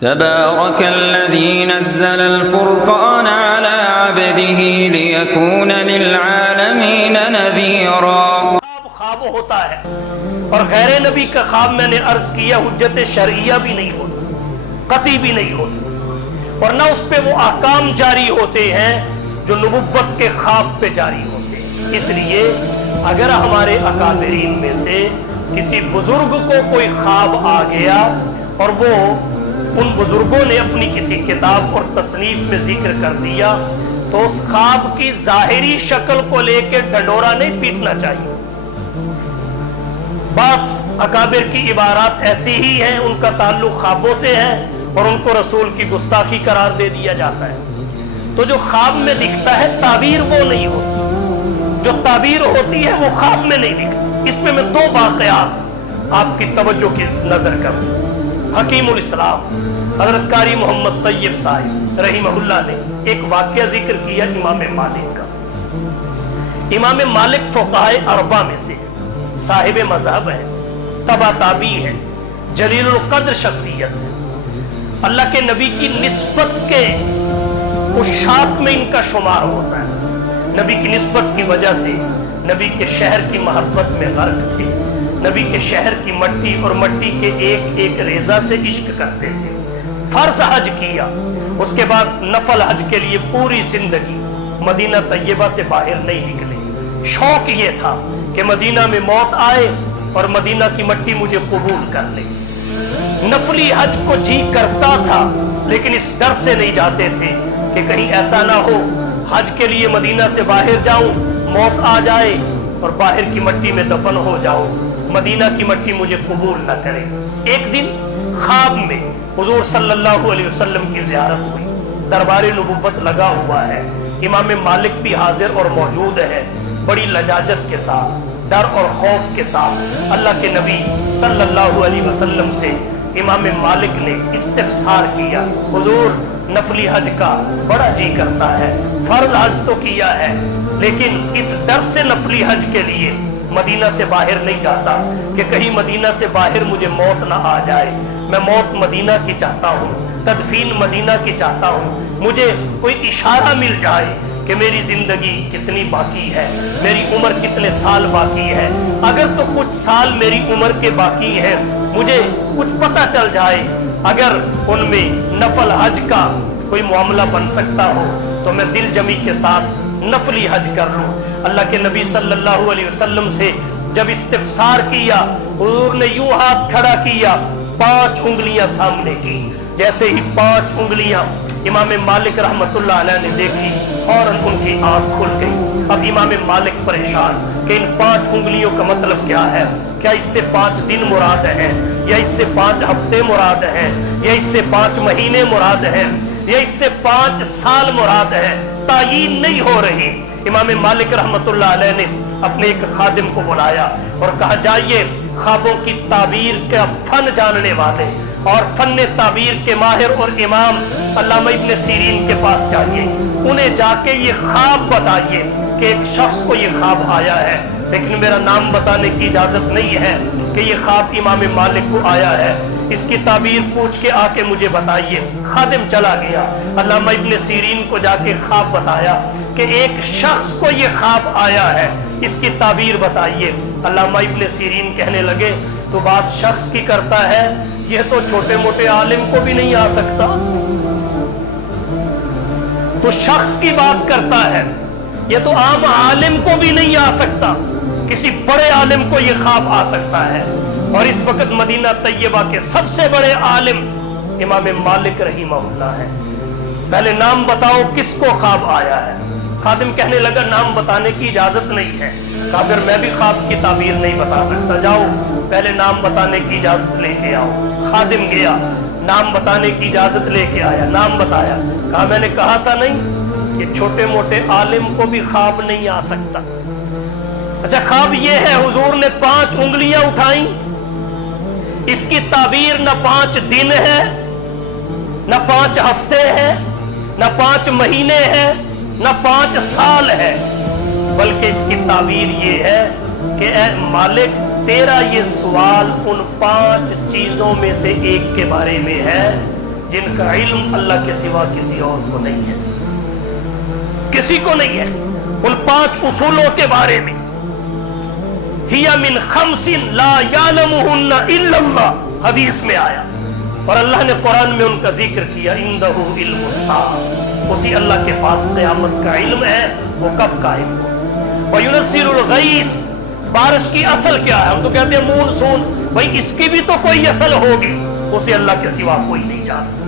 تبارك الذي نزل الفرقان على عبده ليكون للعالمين نذيرا. خواب ہوتا ہے اور غیر نبی کا خواب میں نے عرض کیا حجت شرعیہ بھی نہیں ہوتی، قطعی بھی نہیں ہوتی، اور نہ اس پہ وہ احکام جاری ہوتے ہیں جو نبوت کے خواب پہ جاری ہوتے ہیں. اس لیے اگر ہمارے اکابرین میں سے کسی بزرگ کو کوئی خواب آ گیا اور وہ ان بزرگوں نے اپنی کسی کتاب اور تصنیف میں ذکر کر دیا تو اس خواب کی ظاہری شکل کو لے کے ڈھنڈورا نہیں پیٹنا چاہیے. بس اکابر کی عبارات ایسی ہی ہیں، ان کا تعلق خوابوں سے ہے اور ان کو رسول کی گستاخی قرار دے دیا جاتا ہے. تو جو خواب میں دکھتا ہے تعبیر وہ نہیں ہوتی، جو تعبیر ہوتی ہے وہ خواب میں نہیں دکھتی. اس پہ میں دو واقعات آپ کی توجہ کی نظر کروں. حکیم الاسلام حضرت قاری محمد طیب صاحب رحمہ اللہ نے ایک واقعہ ذکر کیا امام مالک کا. امام مالک فقہائے اربعہ میں سے صاحب مذہب ہے، تبع تابعی ہے، جلیل القدر شخصیت ہے. اللہ کے نبی کی نسبت کے عشاق میں ان کا شمار ہوتا ہے. نبی کی نسبت کی وجہ سے نبی کے شہر کی محبت میں غرق تھے، نبی کے شہر کی مٹی اور مٹی کے ایک ایک ریزہ سے عشق کرتے تھے. فرض حج کیا، اس کے بعد نفل حج کے لیے پوری زندگی مدینہ طیبہ سے باہر نہیں نکلے. شوق یہ تھا کہ مدینہ میں موت آئے اور مدینہ کی مٹی مجھے قبول کر لے. نفلی حج کو جی کرتا تھا لیکن اس ڈر سے نہیں جاتے تھے کہ کہیں ایسا نہ ہو حج کے لیے مدینہ سے باہر جاؤں، موت آ جائے اور باہر کی مٹی میں دفن ہو جاؤں، مدینہ کی مٹی مجھے قبول نہ کرے. ایک دن خواب میں حضور صلی اللہ علیہ وسلم کی زیارت ہوئی، دربار نبوت لگا ہوا ہے، امام مالک بھی حاضر اور موجود ہے. بڑی لجاجت کے ساتھ، ڈر اور خوف کے ساتھ اللہ کے نبی صلی اللہ علیہ وسلم سے امام مالک نے استفسار کیا، حضور نفلی حج کا بڑا جی کرتا ہے، فرض حج تو کیا ہے لیکن اس ڈر سے نفلی حج کے لیے مدینہ سے باہر نہیں جاتا کہ کہیں مدینہ سے باہر مجھے موت نہ آ جائے. میں موت مدینہ کی چاہتا ہوں، تدفین مدینہ کی چاہتا ہوں. مجھے کوئی اشارہ مل جائے کہ میری زندگی کتنی باقی ہے، میری عمر کتنے سال باقی ہے. اگر تو کچھ سال میری عمر کے باقی ہیں، مجھے کچھ پتہ چل جائے، اگر ان میں نفل حج کا کوئی معاملہ بن سکتا ہو تو میں دل جمی کے ساتھ نفلی حج کر لوں. اللہ کے نبی صلی اللہ علیہ وسلم سے جب استفسار کیا، حضور نے یوں ہاتھ کھڑا کیا، 5 انگلیاں سامنے کی. جیسے ہی 5 انگلیاں امام مالک رحمت اللہ علیہ نے دیکھی فوراً ان کی آنکھ کھل گئی. اب امام مالک پریشان کہ ان 5 انگلیوں کا مطلب کیا ہے؟ کیا اس سے 5 دن مراد ہیں، یا اس سے 5 ہفتے مراد ہیں، یا اس سے 5 مہینے مراد ہیں، یا اس سے 5 سال مراد ہیں؟ تعیین نہیں ہو رہی. امام مالک رحمت اللہ علیہ نے اپنے ایک خادم کو بلایا اور کہا جائیے خوابوں کی تعبیر کا فن جاننے والے اور فن تعبیر کے ماہر اور امام علامہ ابن سیرین کے پاس جائیے، انہیں جا کے یہ خواب بتائیے کہ ایک شخص کو یہ خواب آیا ہے لیکن میرا نام بتانے کی اجازت نہیں ہے کہ یہ خواب امام مالک کو آیا ہے، اس کی تعبیر پوچھ کے آ کے مجھے بتائیے. خادم چلا گیا، علامہ ابن سیرین کو جا کے خواب بتایا کہ ایک شخص کو یہ خواب آیا ہے، اس کی تعبیر بتائیے. علامہ ابن سیرین کہنے لگے تو بات شخص کی کرتا ہے، یہ تو چھوٹے موٹے عالم کو بھی نہیں آ سکتا. تو شخص کی بات کرتا ہے، یہ تو عام عالم کو بھی نہیں آ سکتا، کسی بڑے عالم کو یہ خواب آ سکتا ہے. اور اس وقت مدینہ طیبہ کے سب سے بڑے عالم امام مالک رحمہ اللہ ہے. پہلے نام بتاؤ کس کو خواب آیا ہے. خادم کہنے لگا نام بتانے کی اجازت نہیں ہے. کہا پھر میں بھی خواب کی تعبیر نہیں بتا سکتا، جاؤ پہلے نام بتانے کی اجازت لے کے آؤ. خادم گیا، نام بتانے کی اجازت لے کے آیا، نام بتایا. کہا میں نے کہا تھا نہیں کہ چھوٹے موٹے عالم کو بھی خواب نہیں آ سکتا. اچھا خواب یہ ہے حضور نے 5 انگلیاں اٹھائیں، اس کی تعبیر نہ 5 دن ہے، نہ 5 ہفتے ہے، نہ 5 مہینے ہے، نہ 5 سال ہے، بلکہ اس کی تعبیر یہ ہے کہ اے مالک تیرا یہ سوال ان 5 چیزوں میں سے ایک کے بارے میں ہے جن کا علم اللہ کے سوا کسی اور کو نہیں ہے، کسی کو نہیں ہے۔ ان 5 اصولوں کے بارے میں، ہی من 5 لا یعلمہن الا اللہ، حدیث میں آیا، اور اللہ نے قرآن میں ان کا ذکر کیا، عندہ علم الساعہ، اسی اللہ کے پاس قیامت کا علم ہے، وہ کب قائم ہو۔ وَيُنَزِّلُ الْغَيْثَ، بارش کی اصل کیا ہے؟ ہم تو کہتے ہیں مونسون، بھائی اس کی بھی تو کوئی اصل ہوگی، اسے اللہ کے سوا کوئی نہیں جانتا۔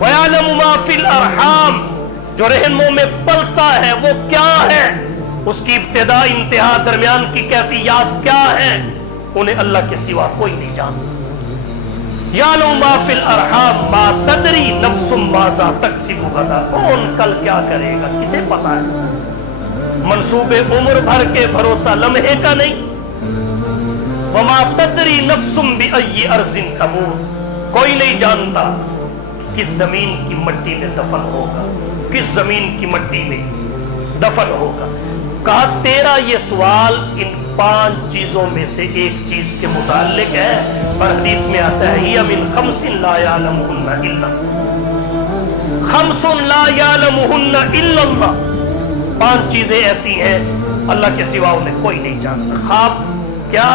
وَيَعْلَمُ مَا فِي الْأَرْحَامِ، جو رحموں میں پلتا ہے وہ کیا ہے، اس کی ابتدا، انتہا، درمیان کی کیفیات کیا ہے، انہیں اللہ کے سوا کوئی نہیں جانتا۔ یعلم ما فی الارحام ما تدری نفس ماذا تکسب غدا، کون کل کیا کرے گا کسے پتا ہے؟ منصوبے عمر بھر کے بھروسہ لمحے کا نہیں۔ وما تدری نفس بأی ارض تموت، کوئی نہیں جانتا کس زمین کی مٹی میں دفن ہوگا، کس زمین کی مٹی میں دفن ہوگا۔ کہا تیرا یہ سوال ان 5 چیزوں میں سے ایک چیز کے متعلق ہے، اور حدیث میں آتا ہے ہی من 5 لا یعلمہن الا اللہ، 5 لا یعلمہن الا اللہ، 5 چیزیں ایسی ہیں اللہ کے سوا انہیں کوئی نہیں جانتا۔ خواب کیا؟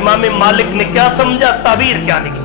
امام مالک نے کیا سمجھا، تعبیر کیا نکلی؟